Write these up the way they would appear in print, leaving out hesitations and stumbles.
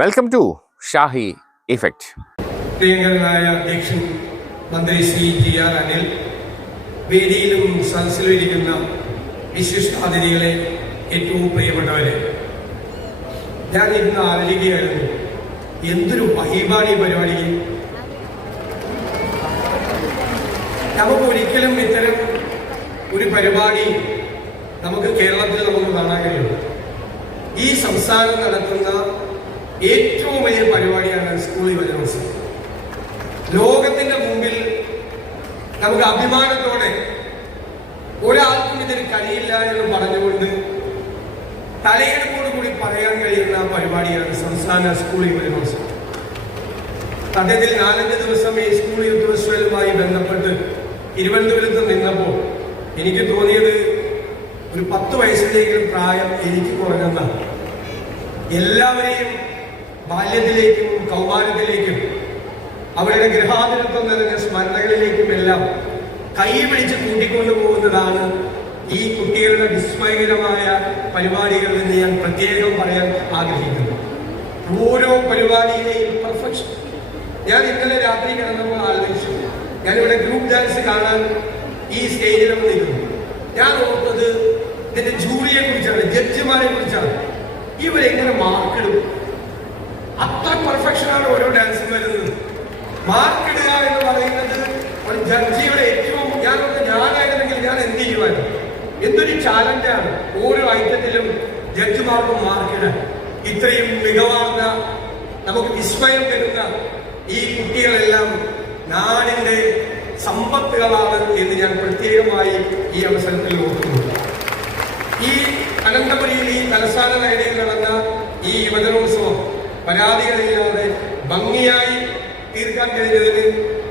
Welcome to Shahi effect. പ്രിയങ്കരനായ അധ്യക്ഷൻ മന്ത്രി ശ്രീ GR അനിൽ, വേദിയിലും സദസ്സിലും ഇരിക്കുന്ന വിശിഷ്ടാതിഥികളെ, ഏറ്റവും പ്രിയപ്പെട്ടവരെ, ഞാൻ ഇന്ന് ആലോചിക്കുകയായിരുന്നു, എന്തൊരു വഹിബാണ് ഈ പരിപാടിക്ക്. നമുക്ക് ഒരിക്കലും ഇത്തരം ഒരു പരിപാടി നമുക്ക് കേരളത്തിൽ കാണാൻ കഴിയും. ഈ സംസ്ഥാനം നടത്തുന്ന ഏറ്റവും വലിയ പരിപാടിയാണ് സ്കൂൾ യുവജനോത്സവം. ലോകത്തിന്റെ മുമ്പിൽ നമുക്ക് അഭിമാനത്തോടെ ഒരാൾക്കും ഇതിന് കഴിയില്ല എന്ന് പറഞ്ഞുകൊണ്ട് തലയെടുപ്പോടുകൂടി പറയാൻ കഴിയുന്ന പരിപാടിയാണ് സംസ്ഥാന സ്കൂൾ യുവജനോത്സവം. സത്യത്തിൽ 4-5 ദിവസം ഈ സ്കൂൾ യുവജനോത്സവവുമായി ബന്ധപ്പെട്ട് തിരുവനന്തപുരത്ത് നിന്നപ്പോൾ എനിക്ക് തോന്നിയത് ഒരു 10 വയസ്സിലേക്കും പ്രായം എനിക്ക് കുറഞ്ഞെന്നാണ്. എല്ലാവരെയും ബാല്യത്തിലേക്കും കൗമാരത്തിലേക്കും അവരുടെ ഗൃഹാതിരത്വം നിറഞ്ഞ സ്മരണകളിലേക്കും എല്ലാം കൈപിടിച്ച് കൂട്ടിക്കൊണ്ടു പോകുന്നതാണ് ഈ കുട്ടികളുടെ വിസ്മയകരമായ പരിപാടികൾ എന്ന് ഞാൻ പ്രത്യേകം പറയാൻ ആഗ്രഹിക്കുന്നു. ഓരോ പരിപാടിയിലെയും പെർഫെക്ഷൻ. ഞാൻ ഇന്നലെ രാത്രി കിടന്നപ്പോൾ ആലോചിച്ചു, ഞാനിവിടെ ഗ്രൂപ്പ് ഡാൻസ് കാണാൻ ഈ സ്റ്റേജിൽ വന്നിരുന്നു. ഞാൻ ഓർത്തത് ഇതിന്റെ ജൂറിയെ കുറിച്ചാണ്, ജഡ്ജിമാരെ കുറിച്ചാണ്. ഇവരെങ്ങനെ മാർക്കിടും? അത്ര പെർഫെക്ഷനാണ് ഓരോ ഡാൻസും വരുന്നത്. മാർക്കിടുക എന്ന് പറയുന്നത് ഒരു ജഡ്ജിയുടെ ഏറ്റവും, ഞാനായിരുന്നെങ്കിൽ ഞാൻ എന്ത് ചെയ്യുമായിരുന്നു? എന്തൊരു ചാലഞ്ചാണ് ഓരോ ഐറ്റത്തിലും ജഡ്ജിമാർക്കും മാർക്കിടാൻ. ഇത്രയും മികവാർന്ന, നമുക്ക് വിസ്മയം തരുന്ന ഈ കുട്ടികളെല്ലാം നാടിന്റെ സമ്പത്തുകളാണ് എന്ന് ഞാൻ പ്രത്യേകമായി ഈ അവസരത്തിൽ ഓർക്കുന്നു. ഈ അനന്തപുരിയിൽ, ഈ തലസ്ഥാന നഗരിയിൽ നടന്ന ഈ യുവജനോത്സവം പരാതികളില്ലാതെ ഭംഗിയായി തീർക്കാൻ കഴിഞ്ഞതിന്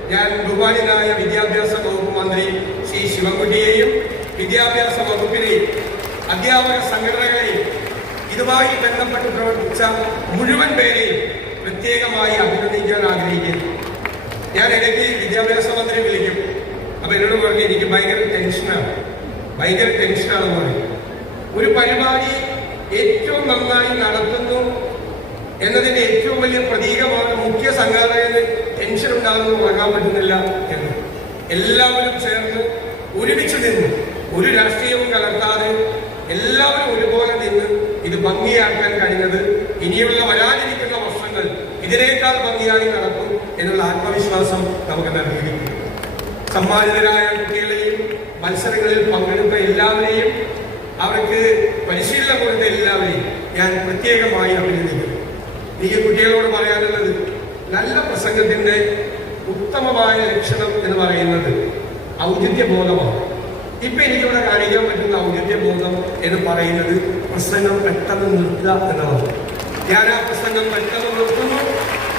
ഞാൻ ബഹുമാന്യനായ വിദ്യാഭ്യാസ വകുപ്പ് മന്ത്രി ശ്രീ ശിവൻകുട്ടിയെയും വിദ്യാഭ്യാസ വകുപ്പിനെയും അധ്യാപക സംഘടനകളെയും ഇതുമായി ബന്ധപ്പെട്ട് പ്രവർത്തിച്ച മുഴുവൻ പേരെയും പ്രത്യേകമായി അഭിനന്ദിക്കാൻ ആഗ്രഹിക്കുന്നു. ഞാൻ ഇടയ്ക്ക് വിദ്യാഭ്യാസ മന്ത്രി വിളിക്കും. അപ്പൊ എന്നോട് പറഞ്ഞു, എനിക്ക് ഭയങ്കര ടെൻഷനാണെന്ന് പറയും. ഒരു പരിപാടി ഏറ്റവും നന്നായി നടത്തുന്നു എന്നതിന്റെ ഏറ്റവും വലിയ പ്രതീകമാണ് മുഖ്യ സംഘാടകന് ടെൻഷൻ ഉണ്ടാകുന്നത് ഉറങ്ങാൻ പറ്റുന്നില്ല എന്ന്. എല്ലാവരും ചേർന്ന് ഒരുമിച്ച് നിന്ന്, ഒരു രാഷ്ട്രീയവും കലർത്താതെ എല്ലാവരും ഒരുപോലെ നിന്ന് ഇത് ഭംഗിയാക്കാൻ കഴിഞ്ഞത് ഇനിയുള്ള വരാനിരിക്കുന്ന വർഷങ്ങൾ ഇതിനേക്കാൾ ഭംഗിയായി നടക്കും എന്നുള്ള ആത്മവിശ്വാസം നമുക്ക് നൽകിയിരിക്കുന്നു. സമ്മാനിതരായ കുട്ടികളെയും മത്സരങ്ങളിൽ പങ്കെടുത്ത എല്ലാവരെയും, അവർക്ക് പരിശീലനം കൊടുത്ത എല്ലാവരെയും ഞാൻ പ്രത്യേകമായി അഭിനന്ദിക്കുന്നു. എനിക്ക് കുട്ടികളോട് പറയാനുള്ളത്, നല്ല പ്രസംഗത്തിന്റെ ഉത്തമമായ ലക്ഷണം എന്ന് പറയുന്നത് ഔചിത്യബോധമാണ്. ഇപ്പൊ എനിക്കിവിടെ കാണിക്കാൻ പറ്റുന്ന ഔചിത്യബോധം എന്ന് പറയുന്നത് പ്രസംഗം പെട്ടെന്ന് നിർത്തുക എന്നതാണ്. ഞാൻ ആ പ്രസംഗം പെട്ടെന്ന് നിർത്തുന്നു.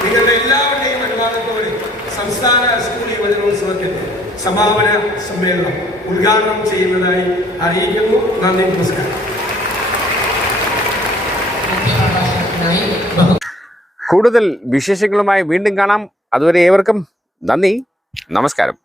നിങ്ങളുടെ എല്ലാവരുടെയും അനുവാദത്തോടെ സംസ്ഥാന സ്കൂൾ യുവജനോത്സവത്തിന്റെ സമാപന സമ്മേളനം ഉദ്ഘാടനം ചെയ്യുന്നതായി അറിയിക്കുന്നു. നന്ദി, നമസ്കാരം. കൂടുതൽ വിശേഷങ്ങളുമായി വീണ്ടും കാണാം. അതുവരെ ഏവർക്കും നന്ദി, നമസ്കാരം.